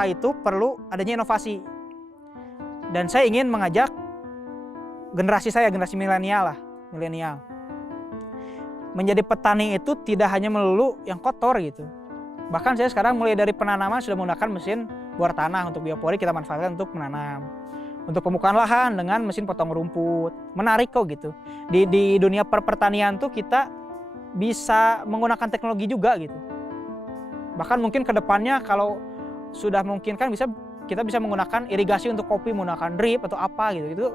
kota itu perlu adanya inovasi. Dan saya ingin mengajak generasi milenial. Menjadi petani itu tidak hanya melulu yang kotor gitu. Bahkan saya sekarang mulai dari penanaman sudah menggunakan mesin bor tanah untuk biopori kita manfaatkan untuk menanam. Untuk pembukaan lahan dengan mesin potong rumput. Menarik kok gitu. Di dunia pertanian tuh kita bisa menggunakan teknologi juga gitu. Bahkan mungkin ke depannya kalau sudah mungkin kan kita bisa menggunakan irigasi untuk kopi, menggunakan drip atau apa gitu. Itu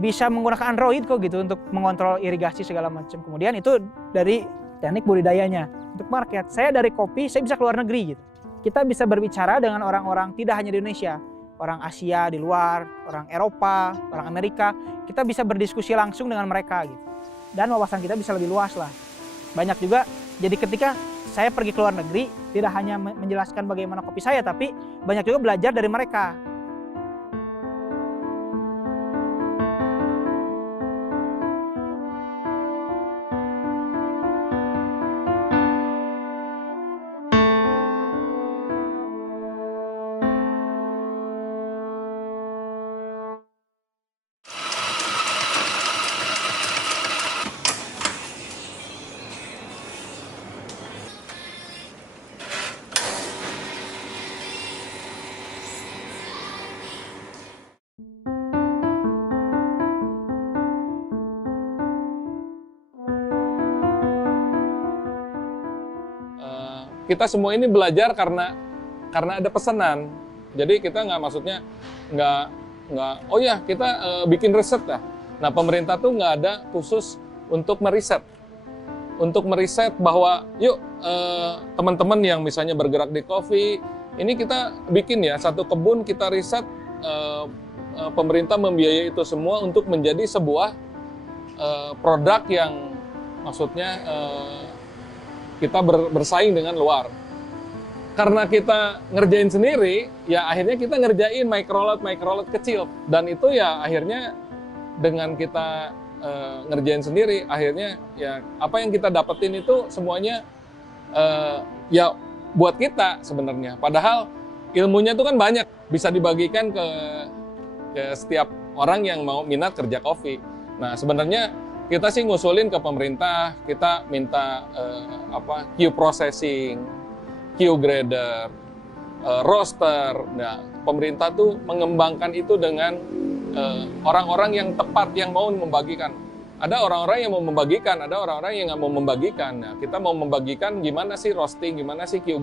bisa menggunakan Android kok gitu untuk mengontrol irigasi segala macam. Kemudian itu dari teknik budidayanya. Untuk market, saya dari kopi saya bisa keluar negeri gitu. Kita bisa berbicara dengan orang-orang tidak hanya di Indonesia, orang Asia di luar, orang Eropa, orang Amerika. Kita bisa berdiskusi langsung dengan mereka gitu. Dan wawasan kita bisa lebih luas lah. Banyak juga, jadi ketika saya pergi ke luar negeri, tidak hanya menjelaskan bagaimana kopi saya, tapi banyak juga belajar dari mereka. Kita semua ini belajar karena ada pesanan. Jadi kita nggak oh ya kita bikin riset lah. Nah pemerintah tuh nggak ada khusus untuk meriset bahwa yuk teman-teman yang misalnya bergerak di kopi ini kita bikin ya satu kebun, kita riset, pemerintah membiayai itu semua untuk menjadi sebuah produk yang maksudnya kita bersaing dengan luar. Karena kita ngerjain sendiri, ya akhirnya kita ngerjain microlot kecil. Dan itu ya akhirnya dengan kita ngerjain sendiri, akhirnya ya apa yang kita dapetin itu semuanya ya buat kita sebenarnya. Padahal ilmunya itu kan banyak, bisa dibagikan ke setiap orang yang mau minat kerja kopi. Nah sebenarnya kita sih ngusulin ke pemerintah, kita minta Q processing, Q grader, roaster. Nah, pemerintah tuh mengembangkan itu dengan orang-orang yang tepat yang mau membagikan. Ada orang-orang yang mau membagikan, ada orang-orang yang nggak mau membagikan. Nah, kita mau membagikan gimana sih roasting, gimana sih Q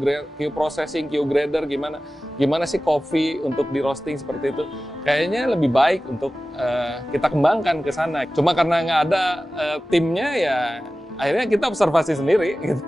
processing, Q grader, gimana sih kopi untuk di roasting seperti itu. Kayaknya lebih baik untuk kita kembangkan ke sana. Cuma karena nggak ada timnya ya akhirnya kita observasi sendiri gitu.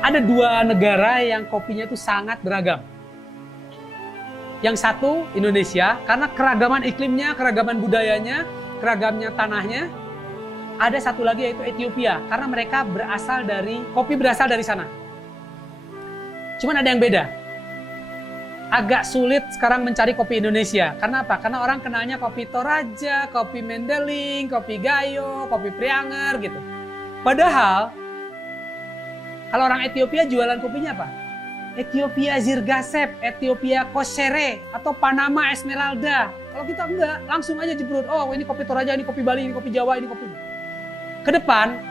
Ada dua negara yang kopinya itu sangat beragam. Yang satu Indonesia, karena keragaman iklimnya, keragaman budayanya, keragamnya tanahnya. Ada satu lagi yaitu Ethiopia, karena mereka kopi berasal dari sana. Cuman ada yang beda. Agak sulit sekarang mencari kopi Indonesia. Karena apa? Karena orang kenalnya kopi Toraja, kopi Mendeling, kopi Gayo, kopi Prianger gitu. Padahal kalau orang Ethiopia jualan kopinya apa? Ethiopia Zirgasep, Ethiopia Koshere, atau Panama Esmeralda. Kalau kita enggak, langsung aja jebrut. Oh ini kopi Toraja, ini kopi Bali, ini kopi Jawa, ini kopi. Ke depan,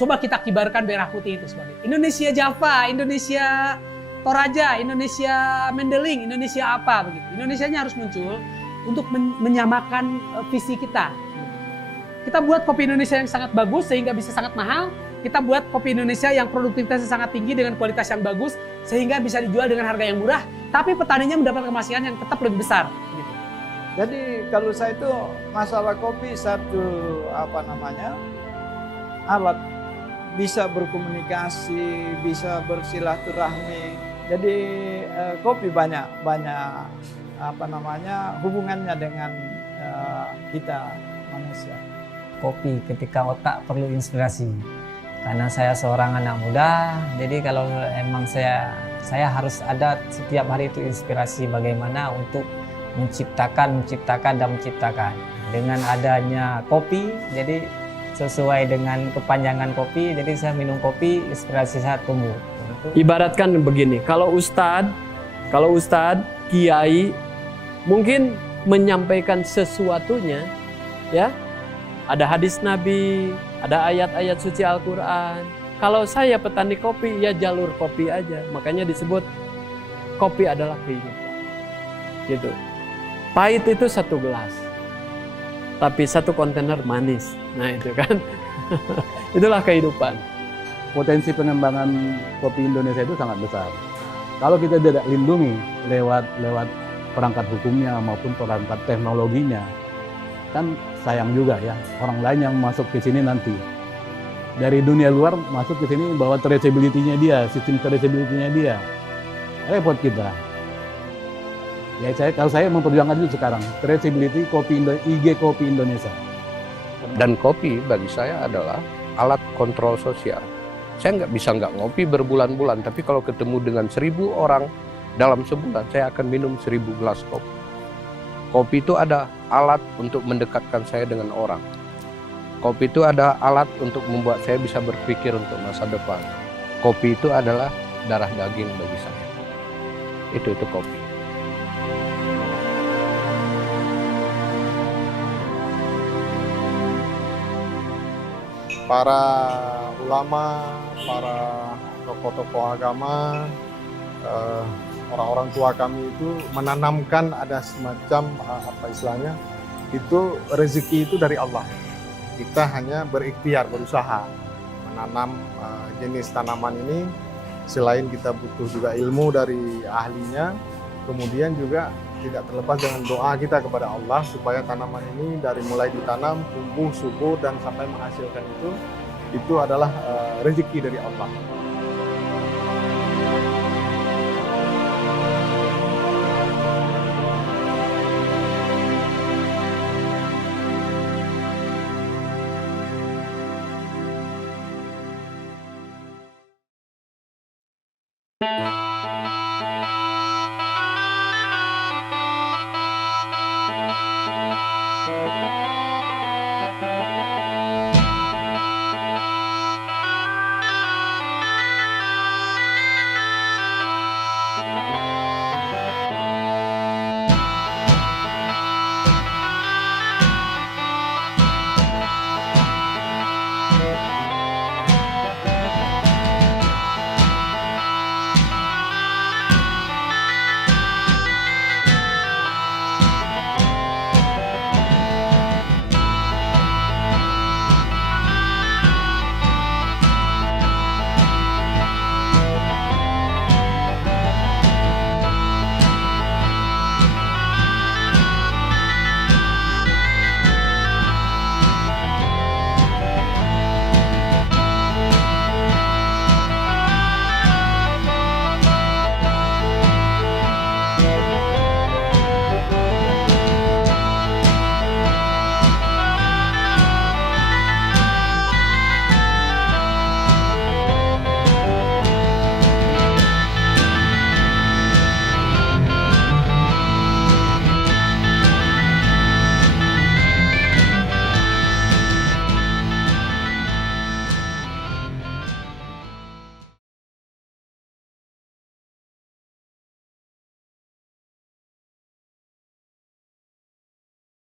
coba kita kibarkan merah putih itu sebagai Indonesia Java, Indonesia Toraja, Indonesia Mendeling, Indonesia apa begitu. Indonesianya harus muncul untuk menyamakan visi kita. Kita buat kopi Indonesia yang sangat bagus sehingga bisa sangat mahal. Kita buat kopi Indonesia yang produktivitasnya sangat tinggi dengan kualitas yang bagus sehingga bisa dijual dengan harga yang murah, tapi petaninya mendapat kemasihan yang tetap lebih besar. Gitu. Jadi kalau saya itu masalah kopi alat bisa berkomunikasi, bisa bersilaturahmi. Jadi kopi banyak hubungannya dengan kita manusia. Kopi ketika otak perlu inspirasi. Karena saya seorang anak muda, jadi kalau emang saya harus ada setiap hari itu inspirasi bagaimana untuk menciptakan. Dengan adanya kopi, jadi sesuai dengan kepanjangan kopi, jadi saya minum kopi, inspirasi saya tumbuh. Ibaratkan begini, kalau ustadz, kiai, mungkin menyampaikan sesuatunya, ya, ada hadis Nabi, ada ayat-ayat suci Al-Quran. Kalau saya petani kopi, ya jalur kopi aja. Makanya disebut kopi adalah kehidupan. Gitu. Pahit itu 1 gelas, tapi 1 kontainer manis. Nah itu kan, itulah kehidupan. Potensi pengembangan kopi Indonesia itu sangat besar. Kalau kita tidak lindungi lewat perangkat hukumnya maupun perangkat teknologinya, kan sayang juga ya, orang lain yang masuk ke sini nanti dari dunia luar masuk ke sini bawa traceability-nya dia, sistem traceability-nya dia, repot kita. Ya kalau saya memperjuangkan itu sekarang, traceability IG Kopi Indonesia. Dan kopi bagi saya adalah alat kontrol sosial. Saya nggak bisa nggak ngopi berbulan-bulan, tapi kalau ketemu dengan 1000 orang dalam sebulan, saya akan minum 1000 gelas kopi. Kopi itu ada alat untuk mendekatkan saya dengan orang. Kopi itu ada alat untuk membuat saya bisa berpikir untuk masa depan. Kopi itu adalah darah daging bagi saya. Itu kopi. Para ulama, para tokoh-tokoh agama, orang-orang tua kami itu menanamkan ada semacam apa istilahnya, itu rezeki itu dari Allah. Kita hanya berikhtiar, berusaha menanam jenis tanaman ini. Selain kita butuh juga ilmu dari ahlinya, kemudian juga tidak terlepas dengan doa kita kepada Allah supaya tanaman ini dari mulai ditanam, tumbuh, subur dan sampai menghasilkan itu adalah rezeki dari Allah.